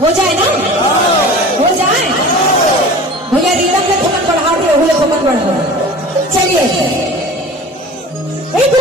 हो जाए ना, हो जाए भैया। रीदम में थोड़ा बढ़ा दे, हुए थोड़ा बढ़ा। चलिए एक